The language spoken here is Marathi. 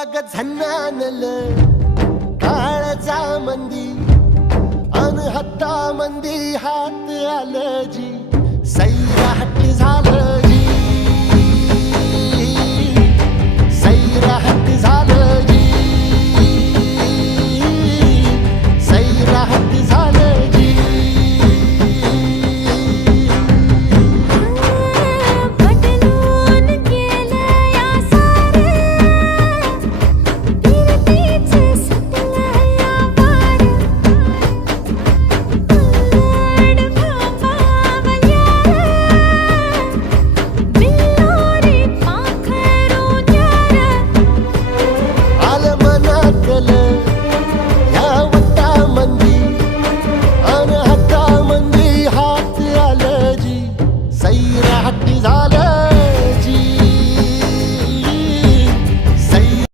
अग झन्नानल काळजा मंदी अन हत्ता मंदी हात आलं जी सैराट झालं जी सैराट